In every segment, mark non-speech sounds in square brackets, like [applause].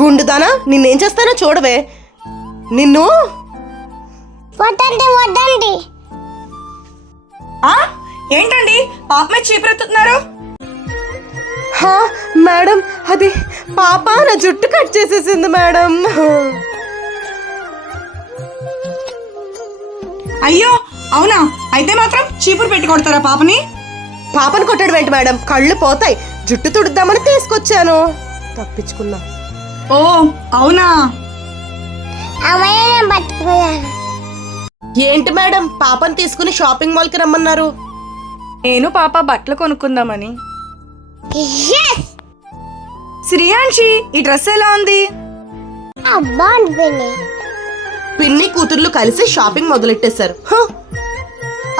గుండుదానా? నిన్నేం చేస్తానో చూడవే. నిన్ను? వద్దండి వద్దండి. ఆ? ఏంటండి? పాప మీద చీపురెత్తుతున్నారు? హా మేడం అది పాప నా జుట్టు కట్ చేసేసింది మేడం. అయ్యో అవునా? అయితే మాత్రం చీపురు పెట్టి కొడతారా పాపని? పాపను కొట్టడం ఏంటి మేడం? కళ్ళు పోతాయి. జుట్టు తుడుద్దామని తీసుకొచ్చాను. తప్పించుకున్నా. ఓ అవునా? అమ్మయ్య నేను పట్టుకున్నాను ఏంటి మేడం పాపను తీసుకుని షాపింగ్ మాల్కి రమ్మన్నారు? నేను పాప బట్టలు కొనుక్కుందామని. ఎస్ శ్రీయాంశి ఈ డ్రెస్ ఎలా ఉంది? అబ్బా పిన్ని కూతుర్లు కలిసి షాపింగ్ మొదలెట్టేశారు. హ!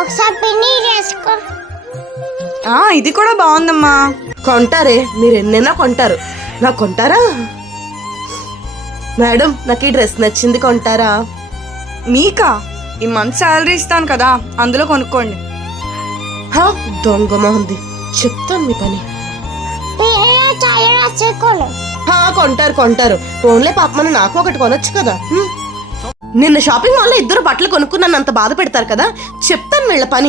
ఒకసారి పిన్ని చేసుకో ఆ ఇది కూడా బాగుందమ్మా. కొంటారే మీరు ఎన్నైనా కొంటారు. నాకు కొంటారా? మేడం నాకు ఈ డ్రెస్ నచ్చింది కొంటారా? మీకా? ఈ మంత్ శాలరీ ఇస్తాను కదా అందులో కొనుక్కోండి. హా, దొంగ మొహంది. చెప్తాను మీ పని. హా, కొంటారు కొంటారు. ఓన్లే పాపమని నాకు ఒకటి కొనొచ్చు కదా హ్మ్. నిన్న షాపింగ్ మాల్లో ఇద్దరు బట్టలు కొనుక్కున్నాను అంత బాధ పెడతారు కదా. చెప్తాను వీళ్ళ పని.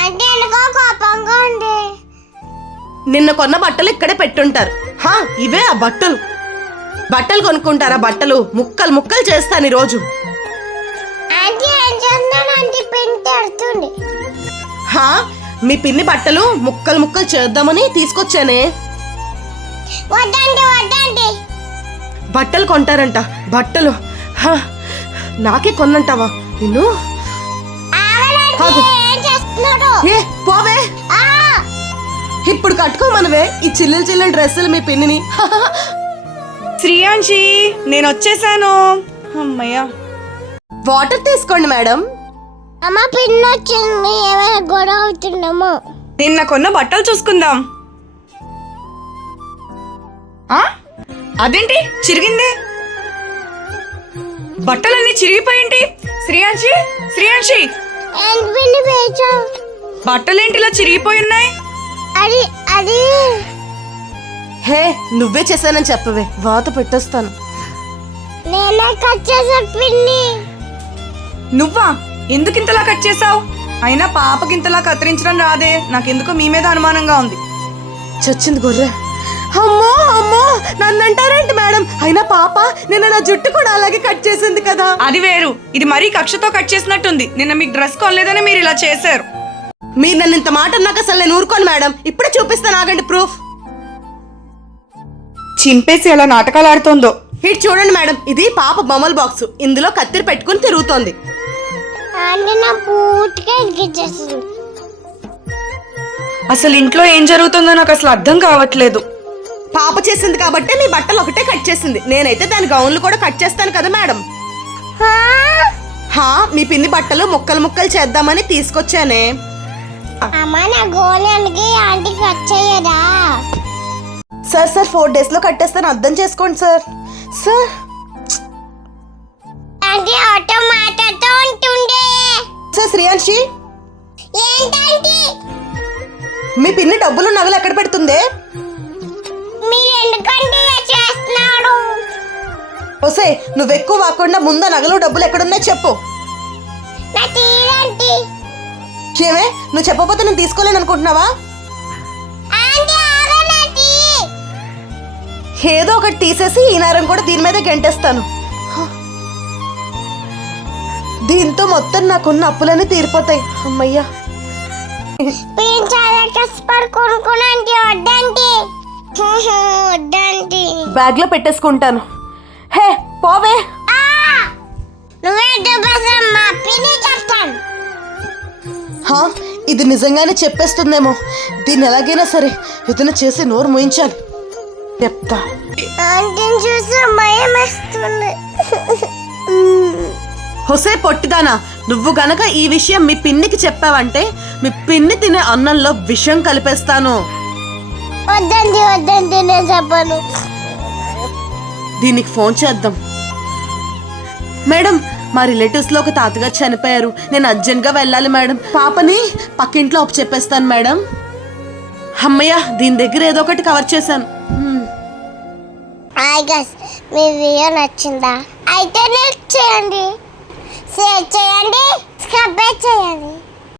అంటే ఎందుకో కోపంగా ఉంది. నిన్న కొన్న బట్టలు ఇక్కడే పెట్టుంటారు. హా ఇవే ఆ బట్టలు. బట్టలు కొనుక్కుంటారా బట్టలు? ముక్కలు ముక్కలు చేస్తాను ఈరోజు. హా? మీ పిన్ని బట్టలు ముక్కలు ముక్కలు చేద్దామని తీసుకొచ్చానే. బట్టలు కొంటారంట బట్టలు. హా, నాకే కొన్నంటావా? నిన్ను. ఏం పోవే. ఇప్పుడు కట్టుకోమనవే ఈ చిల్లులు చిల్లులు డ్రెస్సులు మీ పిన్నిని. [laughs] శ్రీయాంశి నేను వచ్చేసాను. అమ్మయ్యా. వాటర్ తీసుకోండి మేడం. అమ్మ పిన్ వచ్చింది. ఏమైనా గొడవ అవుతుందేమో. నిన్న కొన్న బట్టలు చూసుకుందాం. ఆ? అదేంటి? చిరిగింది. బట్టలన్నీ చిరిగిపోయింటి. శ్రీయాంశి శ్రీయాంశి ఎంత పిన్ని పేచావు బట్టలేంటి ఇలా చిరిగిపోయి ఉన్నాయి? అది అది. హే నువ్వే చేశానని చెప్పవే. వాత పెట్టేస్తాను. నేనే కట్ చేసాను పిన్ని. నువ్వా? ఎందుకు ఇంతలా కట్ చేసావు అయినా పాపకి ఇంతలా కత్తిరించడం రాదే. నాకెందుకో మీ మీద అనుమానంగా ఉంది. చచ్చింది గొర్రె. అమ్మో అమ్మో నన్ను అంటారేంటి మేడం? అయినా పాప నిన్న నా జుట్టు కూడా అలాగే కట్ చేసింది కదా. అది వేరు. ఇది మరీ కక్షతో కట్ చేసినట్టుంది. నిన్న మీకు డ్రెస్ కొనలేదని మీరు ఇలా చేశారు. మీరు నన్ను ఇంత మాట అన్నాక అసలు నేను ఊరుకోను మేడం. ఇప్పుడే చూపిస్తాను ఆగండి ప్రూఫ్. చింపేసి ఎలా నాటకాలు ఆడుతోందో. ఇటు చూడండి మేడం ఇది పాప బొమ్మల బాక్స్ ఇందులో కత్తిరి పెట్టుకుని తిరుగుతోంది. అసలు ఇంట్లో ఏం జరుగుతుందో నాకు అసలు అర్థం కావట్లేదు. పాప చేసింది కాబట్టి మీ బట్టలు ఒకటే కట్ చేసింది. నేనైతే దాని గౌన్లు కూడా కట్ చేస్తాను కదా మేడం. హా? హా మీ పిన్ని బట్టలు ముక్కలు ముక్కలు చేద్దామని తీసుకొచ్చానే. అమ్మ నా గోళానికి ఆంటీ కట్ చేయదా సార్ సార్ ఫోర్ డేస్లో కట్టేస్తాను అర్థం చేసుకోండి సార్. సార్. ఆంటీ ఆటో మాటతో ఉంటుంది సార్ శ్రీయాంశి. ఏంటంటే? మీ పిన్ని డబ్బులు నగలు ఎక్కడ పెడుతుందే? మీరు ఎందుకంటే ఇలా చేస్తున్నారు? ఒసే నువ్వు ఎక్కువ వాకుండా ముందు నగలు డబ్బులు ఎక్కడున్నాయి చెప్పు. నా తీరంటీ. ఏమే నువ్వు చెప్పకపోతే నేను తీసుకోలేను అనుకుంటున్నావా ఏదో ఒకటి తీసేసి ఈ నేరం కూడా దీని మీద గెంటేస్తాను. దీంతో మొత్తం నాకున్న అప్పులన్నీ తీరిపోతాయి. అమ్మయ్యా. బ్యాగ్లో పెట్టేసుకుంటాను. హే పోవే. ఇది నిజంగానే చెప్పేస్తుందేమో. దీన్ని ఎలాగైనా సరే ఏదైనా చేసి నోరు మూయించాలి. చెప్తా. చూసి భయం వేస్తుంది. హొసే పొట్టిదానా నువ్వు గనక ఈ విషయం మీ పిన్నికి చెప్పావంటే మీ పిన్ని తినే అన్నంలో విషం కలిపేస్తాను. వద్దండి వద్దండి నేను చెప్పను. దీనికి ఫోన్ చేద్దాం. మేడం మా రిలేటివ్స్లో ఒక తాతగారు చనిపోయారు. నేను అర్జెంట్గా వెళ్ళాలి మేడం. పాపని పక్కింట్లో అప్పు చెప్పేస్తాను మేడం. అమ్మయ్య దీని దగ్గర ఏదో ఒకటి కవర్ చేశాను. హాయ్ గస్ మీ వీడియో నచ్చిందా? అయితే లైక్ చేయండి. షేర్ చేయండి. సబ్స్క్రైబ్ చేయండి.